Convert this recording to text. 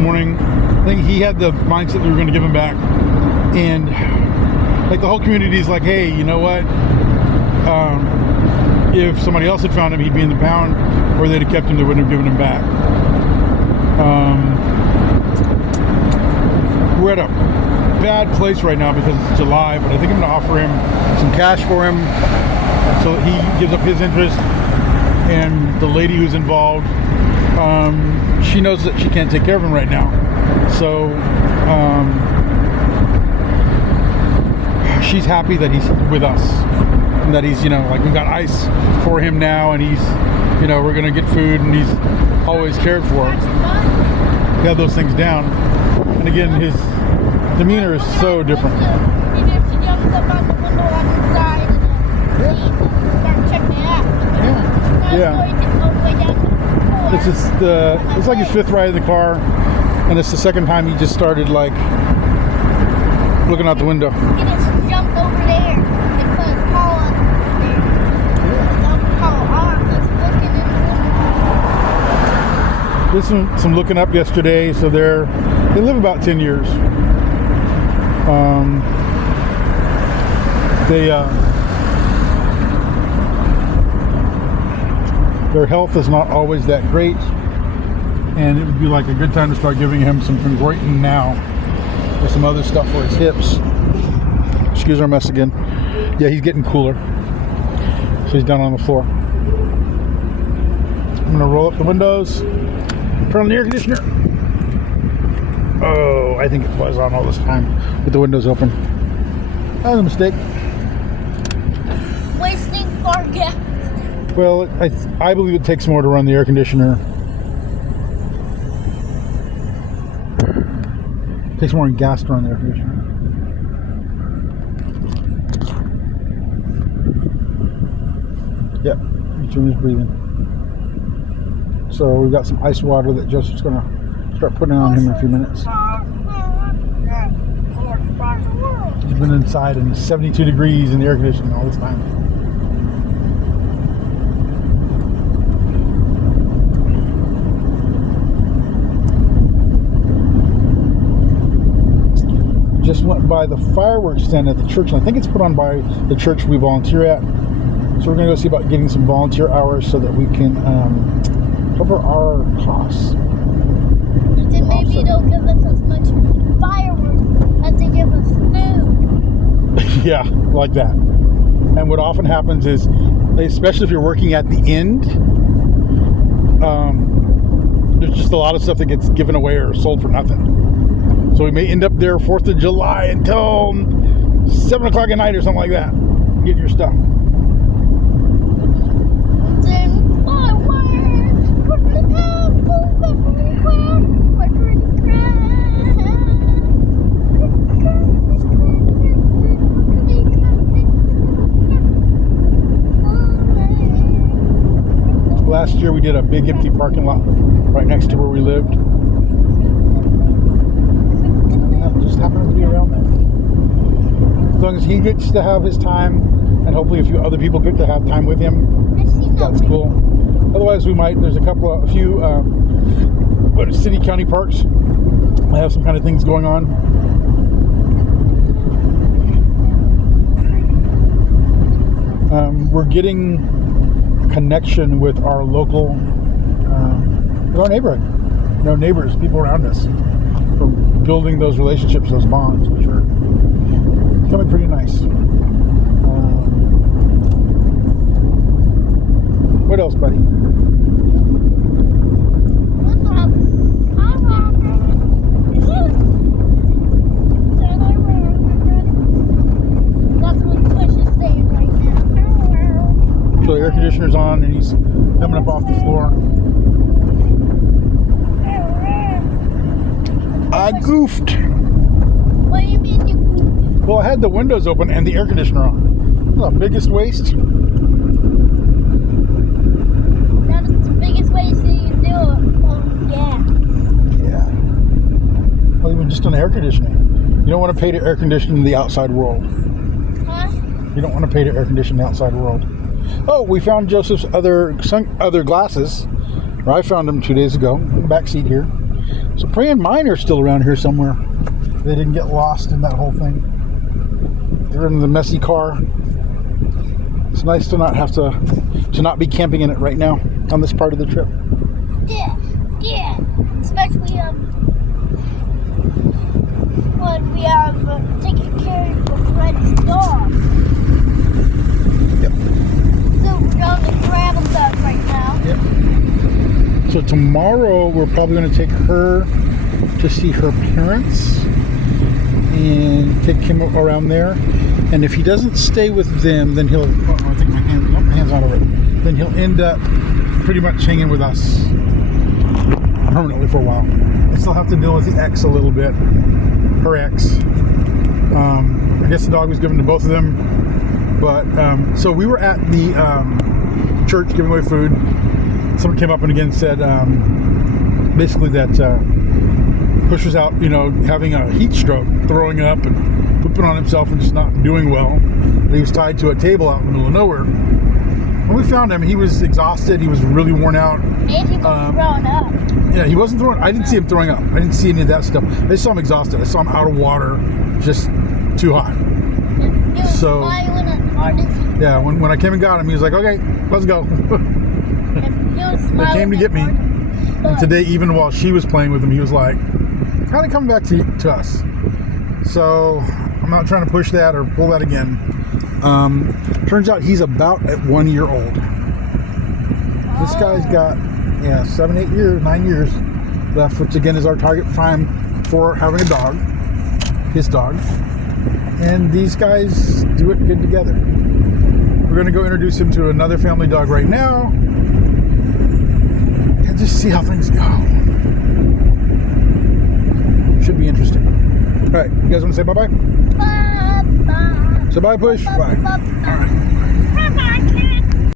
morning. I think he had the mindset that we were going to give him back. And like the whole community is like, hey, you know what? If somebody else had found him, he'd be in the pound, or they'd have kept him, they wouldn't have given him back. We're at a bad place right now because it's July, but I think I'm going to offer him some cash for him so that he gives up his interest. And the lady who's involved, she knows that she can't take care of him right now. So she's happy that he's with us. And that he's, like we've got ice for him now, and he's, we're going to get food, and he's always cared for. He had those things down. And again, his demeanor is so different. Yeah. It's just it's like his fifth ride in the car, and it's the second time he just started like looking out the window. He just jumped over there and put his paw up there. Did some looking up yesterday, so they live about 10 years. Their health is not always that great, and it would be like a good time to start giving him some chondroitin now, or some other stuff for his hips. Excuse our mess again. Yeah, he's getting cooler, so he's down on the floor. I'm gonna roll up the windows, turn on the air conditioner. Oh, I think it was on all this time with the windows open. That was a mistake. Wasting car gas. Well, I believe it takes more to run the air conditioner. It takes more than gas to run the air conditioner. Yep, each one is breathing. So we've got some ice water that Joseph's going to start putting on him in a few minutes. He's been inside and 72 degrees in the air conditioning all this time. Just went by the fireworks stand at the church, and I think it's put on by the church we volunteer at. So we're going to go see about getting some volunteer hours so that we can cover our costs. And then maybe they'll give us as much fireworks as they give us food. Yeah, like that. And what often happens is, especially if you're working at the end, there's just a lot of stuff that gets given away or sold for nothing. So we may end up there 4th of July until 7 o'clock at night or something like that. Get your stuff. Last year we did a big empty parking lot right next to where we lived. That just happened to be around there. As long as he gets to have his time, and hopefully a few other people get to have time with him, that's cool. Otherwise we might, there's a few city county parks that have some kind of things going on. We're getting connection with our local, with our neighborhood, neighbors, people around us. We're building those relationships, those bonds, which are becoming pretty nice. What else, buddy? So the air conditioner's on, and he's coming up off the floor. I goofed. What do you mean you goofed? Well, I had the windows open and the air conditioner on. The biggest waste. That is the biggest waste that you do. Oh, yeah. Yeah. Well, even just on air conditioning. You don't want to pay to air condition the outside world. Huh? You don't want to pay to air condition the outside world. Oh, we found Joseph's other glasses. Or I found them 2 days ago in the back seat here. So Prey and Mine are still around here somewhere. They didn't get lost in that whole thing. They're in the messy car. It's nice to not have to not be camping in it right now on this part of the trip. Yeah. Especially when we are taking care of Fred's dog. Yep. So we're going to grab a dog right now. Yep. So tomorrow we're probably going to take her to see her parents and take him around there. And if he doesn't stay with them, then he'll. Oh, I think my hand's not over it. Then he'll end up pretty much hanging with us permanently for a while. I still have to deal with the ex a little bit. Her ex. I guess the dog was given to both of them. But so we were at the church giving away food. Someone came up and again said basically that Push was out, having a heat stroke, throwing up and pooping on himself and just not doing well. And he was tied to a table out in the middle of nowhere. When we found him, he was exhausted. He was really worn out. And he was throwing up. Yeah, he wasn't throwing. I didn't see him throwing up. I didn't see any of that stuff. I just saw him exhausted. I saw him out of water, just too hot. He was smiling as hard as he could. Yeah, when I came and got him, he was like, "Okay, let's go." And he was smiling They came to get me. as hard as he And could. today, even while she was playing with him, he was like, kind of coming back to us. So I'm not trying to push that or pull that again. Turns out he's about at 1 year old. This guy's got 7, 8 years, 9 years left, which again is our target time for having a dog, his dog. And these guys do it good together. We're going to go introduce him to another family dog right now and just see how things go. Should be interesting. All right, you guys want to say bye-bye? Bye-bye. Say bye, Push. Bye. Bye-bye.